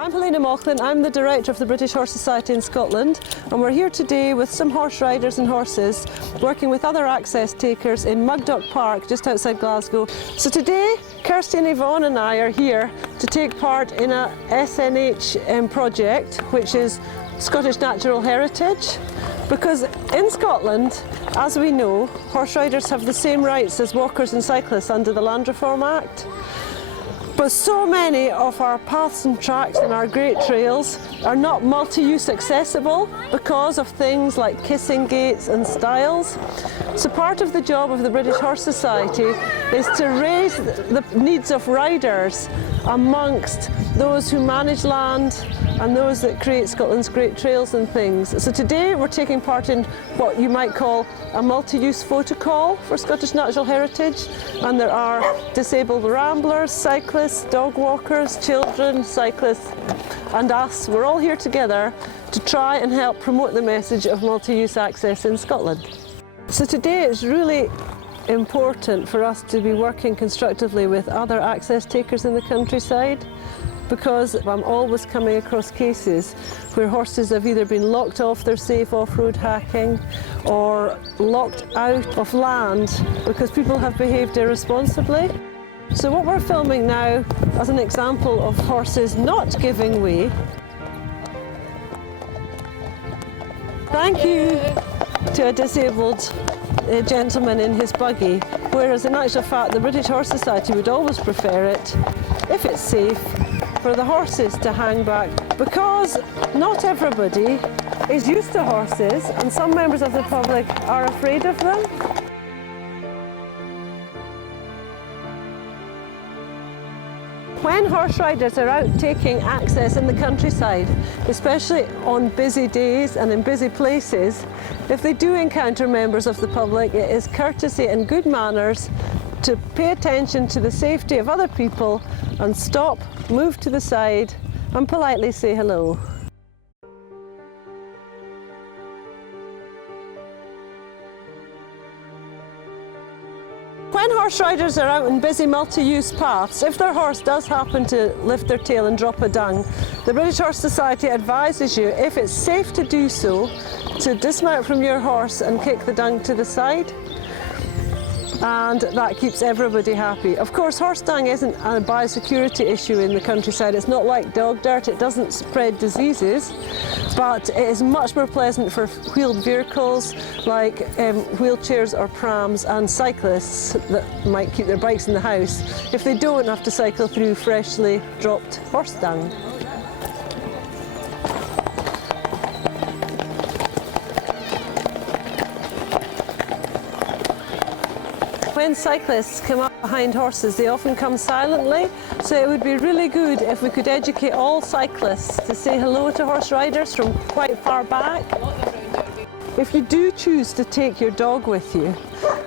I'm Helena Mauchline. I'm the director of the British Horse Society in Scotland, and we're here today with some horse riders and horses working with other access takers in Mugdock Park just outside Glasgow. So today Kirsty and Yvonne and I are here to take part in a SNH project, which is Scottish Natural Heritage, because in Scotland, as we know, horse riders have the same rights as walkers and cyclists under the Land Reform Act. But so many of our paths and tracks and our great trails are not multi-use accessible because of things like kissing gates and stiles. So part of the job of the British Horse Society is to raise the needs of riders amongst those who manage land and those that create Scotland's great trails and things. So today we're taking part in what you might call a multi-use photo call for Scottish Natural Heritage, and there are disabled ramblers, cyclists, dog walkers, children, cyclists and us. We're all here together to try and help promote the message of multi-use access in Scotland. So today it's really important for us to be working constructively with other access takers in the countryside, because I'm always coming across cases where horses have either been locked off their safe off-road hacking or locked out of land because people have behaved irresponsibly. So what we're filming now as an example of horses not giving way. Thank you to a disabled gentleman in his buggy, whereas in actual fact the British Horse Society would always prefer it, if it's safe, for the horses to hang back, because not everybody is used to horses and some members of the public are afraid of them. When horse riders are out taking access in the countryside, especially on busy days and in busy places, if they do encounter members of the public, it is courtesy and good manners to pay attention to the safety of other people and stop, move to the side and politely say hello. When horse riders are out in busy multi-use paths, if their horse does happen to lift their tail and drop a dung, the British Horse Society advises you, if it's safe to do so, to dismount from your horse and kick the dung to the side. And that keeps everybody happy. Of course, horse dung isn't a biosecurity issue in the countryside. It's not like dog dirt, it doesn't spread diseases, but it is much more pleasant for wheeled vehicles like wheelchairs or prams and cyclists that might keep their bikes in the house if they don't have to cycle through freshly dropped horse dung. When cyclists come up behind horses, they often come silently, so it would be really good if we could educate all cyclists to say hello to horse riders from quite far back. If you do choose to take your dog with you,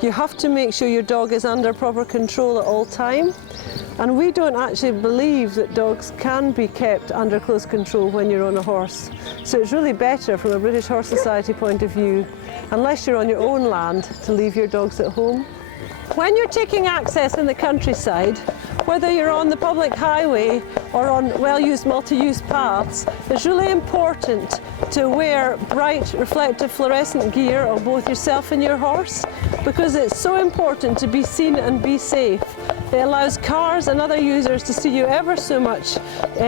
you have to make sure your dog is under proper control at all time. And we don't actually believe that dogs can be kept under close control when you're on a horse. So it's really better from a British Horse Society point of view, unless you're on your own land, to leave your dogs at home. When you're taking access in the countryside, whether you're on the public highway or on well-used multi-use paths, it's really important to wear bright reflective fluorescent gear on both yourself and your horse, because it's so important to be seen and be safe. It allows cars and other users to see you ever so much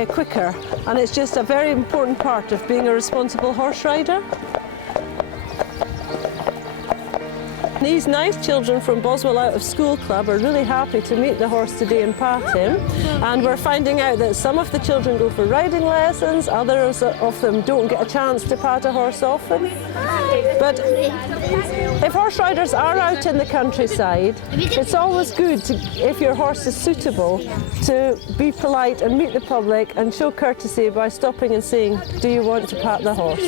quicker, and it's just a very important part of being a responsible horse rider. These nice children from Boswell Out of School Club are really happy to meet the horse today and pat him, and we're finding out that some of the children go for riding lessons, others of them don't get a chance to pat a horse often. But if horse riders are out in the countryside, it's always good to, if your horse is suitable, to be polite and meet the public and show courtesy by stopping and saying, "Do you want to pat the horse?"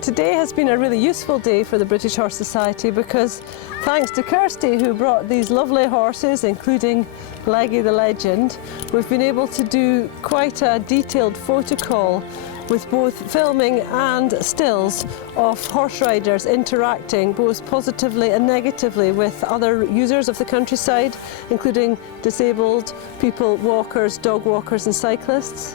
Today has been a really useful day for the British Horse Society, because thanks to Kirsty, who brought these lovely horses, including Leggy the Legend, we've been able to do quite a detailed photo call with both filming and stills of horse riders interacting both positively and negatively with other users of the countryside, including disabled people, walkers, dog walkers and cyclists.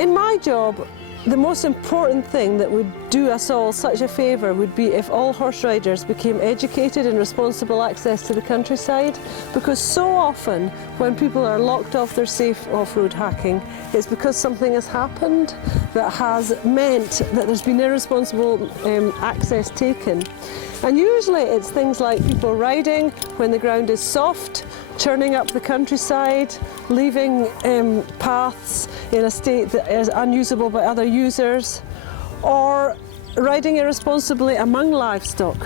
In my job, the most important thing that would do us all such a favour would be if all horse riders became educated in responsible access to the countryside, because so often when people are locked off their safe off-road hacking, it's because something has happened that has meant that there's been irresponsible access taken. And usually it's things like people riding when the ground is soft, churning up the countryside, leaving paths in a state that is unusable by other users, or riding irresponsibly among livestock.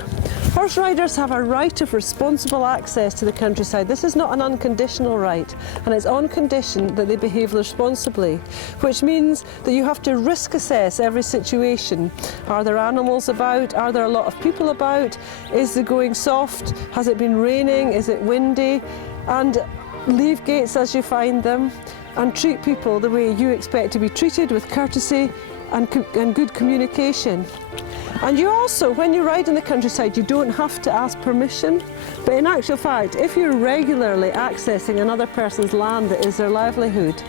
Horse riders have a right of responsible access to the countryside. This is not an unconditional right, and it's on condition that they behave responsibly, which means that you have to risk assess every situation. Are there animals about? Are there a lot of people about? Is the going soft? Has it been raining? Is it windy? And leave gates as you find them, and treat people the way you expect to be treated, with courtesy and good communication. And you also, when you ride in the countryside, you don't have to ask permission, but in actual fact, if you're regularly accessing another person's land that is their livelihood,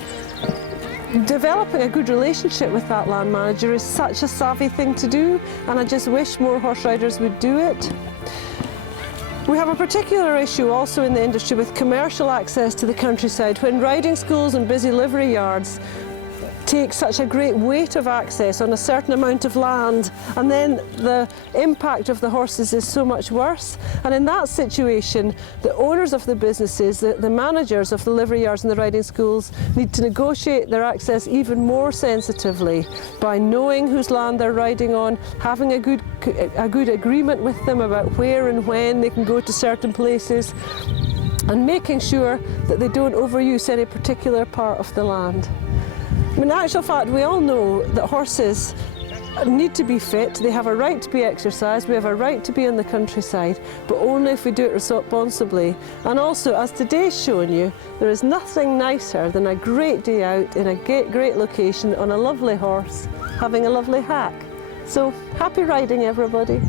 developing a good relationship with that land manager is such a savvy thing to do, and I just wish more horse riders would do it. We have a particular issue also in the industry with commercial access to the countryside, when riding schools and busy livery yards take such a great weight of access on a certain amount of land, and then the impact of the horses is so much worse. And in that situation, the owners of the businesses, the managers of the livery yards and the riding schools, need to negotiate their access even more sensitively by knowing whose land they're riding on, having a good agreement with them about where and when they can go to certain places, and making sure that they don't overuse any particular part of the land. In actual fact, we all know that horses need to be fit, they have a right to be exercised, we have a right to be in the countryside, but only if we do it responsibly. And also, as today's shown you, there is nothing nicer than a great day out in a great location on a lovely horse, having a lovely hack. So, happy riding everybody.